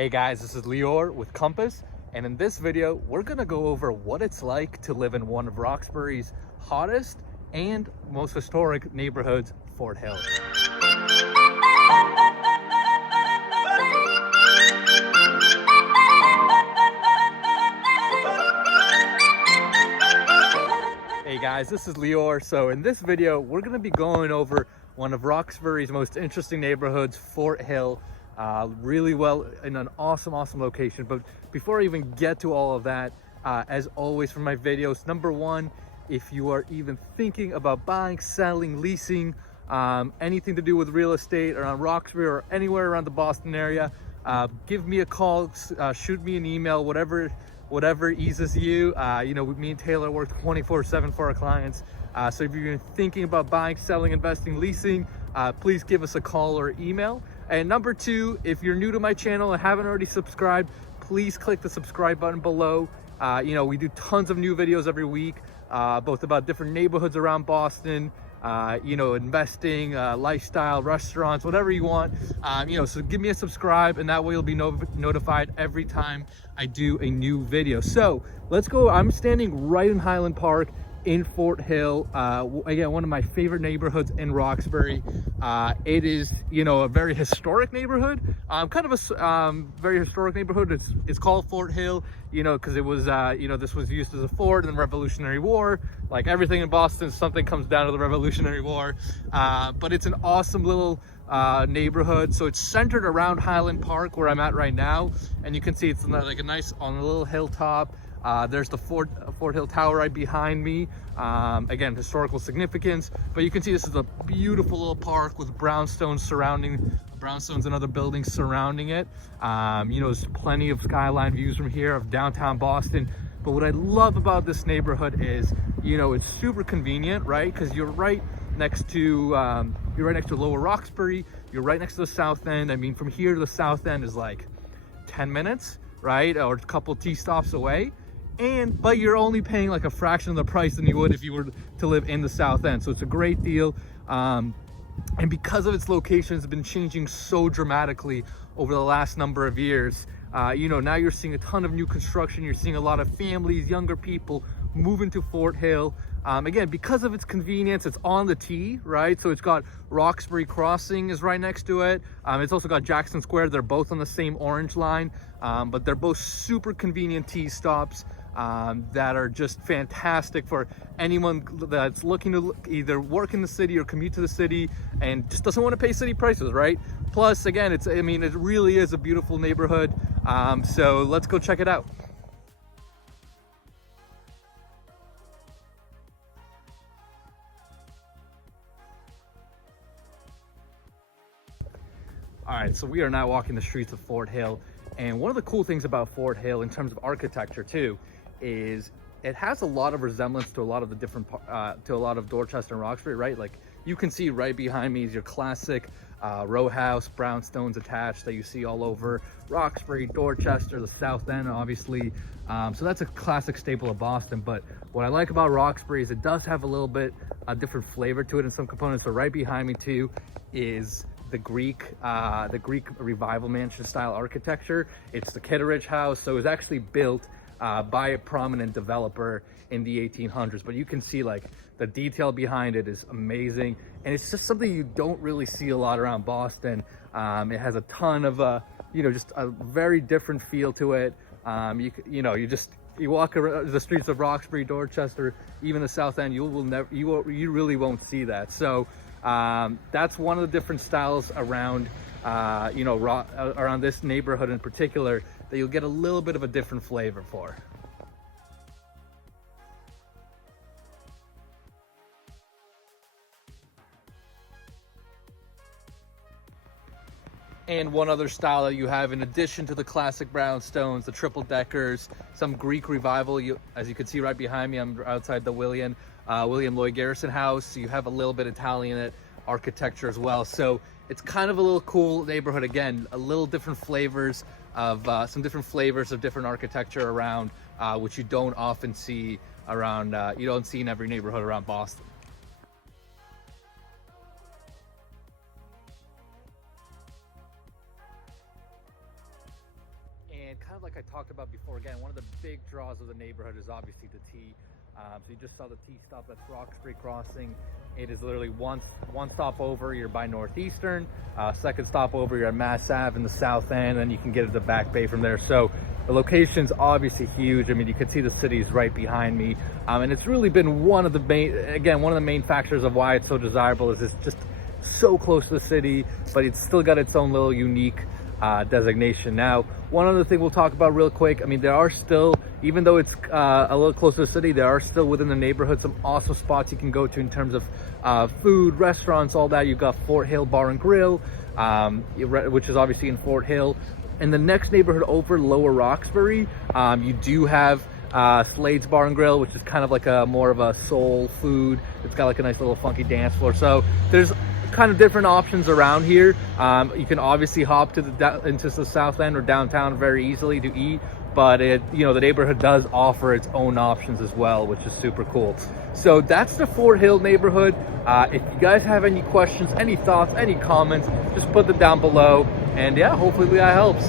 Hey guys, this is Lior with Compass, and in this video, we're gonna go over what it's like to live in one of Roxbury's hottest and most historic neighborhoods, Fort Hill. Hey guys, this is Lior. So in this video, we're gonna be going over one of Roxbury's most interesting neighborhoods, Fort Hill. Really well in an awesome location. But before I even get to all of that, as always for my videos, number one, if you are even thinking about buying, selling, leasing, anything to do with real estate around Roxbury or anywhere around the Boston area, give me a call, shoot me an email, whatever eases you. Me and Taylor work 24/7 for our clients. So if you're thinking about buying, selling, investing, leasing, please give us a call or email. And number two, if you're new to my channel and haven't already subscribed, please click the subscribe button below. We do tons of new videos every week, both about different neighborhoods around Boston, investing, lifestyle, restaurants, whatever you want. So give me a subscribe, and that way you'll be notified every time I do a new video. So let's go. I'm standing right in Highland Park in Fort Hill. Again, one of my favorite neighborhoods in Roxbury. It is, a very historic neighborhood. Kind of a very historic neighborhood. It's called Fort Hill, because it was, this was used as a fort in the Revolutionary War. Like everything in Boston, something comes down to the Revolutionary War. But it's an awesome little neighborhood. So it's centered around Highland Park, where I'm at right now, and you can see it's like a nice on a little hilltop. There's the Fort Hill Tower right behind me. Again, historical significance, but you can see this is a beautiful little park with brownstones and other buildings surrounding it. There's plenty of skyline views from here of downtown Boston. But what I love about this neighborhood is, it's super convenient, right? Because you're right next to Lower Roxbury. You're right next to the South End. I mean, from here to the South End is like 10 minutes, right? Or a couple T stops away. But you're only paying like a fraction of the price than you would if you were to live in the South End. So it's a great deal. And because of its location, it's been changing so dramatically over the last number of years. Now you're seeing a ton of new construction. You're seeing a lot of families, younger people moving to Fort Hill. Again, because of its convenience, it's on the T, right? So it's got Roxbury Crossing is right next to it. It's also got Jackson Square. They're both on the same orange line, but they're both super convenient T stops that are just fantastic for anyone that's looking to either work in the city or commute to the city and just doesn't want to pay city prices, right? Plus, again, it really is a beautiful neighborhood. So let's go check it out. All right, so we are now walking the streets of Fort Hill, and one of the cool things about Fort Hill in terms of architecture too is it has a lot of resemblance to a lot of the different to a lot of Dorchester and Roxbury, right? Like you can see right behind me is your classic row house, brownstones attached that you see all over Roxbury, Dorchester, the South End, obviously. So that's a classic staple of Boston. But what I like about Roxbury is it does have a little bit a different flavor to it in some components. So right behind me too is the Greek Revival Mansion style architecture. It's the Kittredge house. So it was actually built by a prominent developer in the 1800s. But you can see like the detail behind it is amazing. And it's just something you don't really see a lot around Boston. It has a ton of, just a very different feel to it. You walk around the streets of Roxbury, Dorchester, even the South End, you really won't see that. So that's one of the different styles around, around this neighborhood in particular that you'll get a little bit of a different flavor for. And one other style that you have, in addition to the classic brownstones, the triple deckers, some Greek revival. As you can see right behind me, I'm outside the William Lloyd Garrison house. So you have a little bit Italian architecture as well. So it's kind of a little cool neighborhood. Again, a little different flavors of some different flavors of different architecture around, which you don't often see around. You don't see in every neighborhood around Boston. And kind of like I talked about before, again, one of the big draws of the neighborhood is obviously the T. So you just saw the T stop, that's Roxbury Crossing. It is literally one stop over, you're by Northeastern. Second stop over, you're at Mass Ave in the south end, and you can get to the Back Bay from there. So the location's obviously huge. I mean, you can see the city's right behind me. And it's really been one of the main factors of why it's so desirable is it's just so close to the city, but it's still got its own little unique designation. Now, one other thing we'll talk about real quick, I mean, there are still, even though it's a little closer to the city, there are still within the neighborhood some awesome spots you can go to in terms of food, restaurants, all that. You've got Fort Hill Bar and Grill, which is obviously in Fort Hill. In the next neighborhood over, Lower Roxbury, you do have Slade's Bar and Grill, which is kind of like a more of a soul food. It's got like a nice little funky dance floor. So there's kind of different options around here. You can obviously hop to into the south end or downtown very easily to eat, but the neighborhood does offer its own options as well, which is super cool. So that's the Fort Hill neighborhood. If you guys have any questions, any thoughts, any comments, just put them down below, and yeah, hopefully that helps.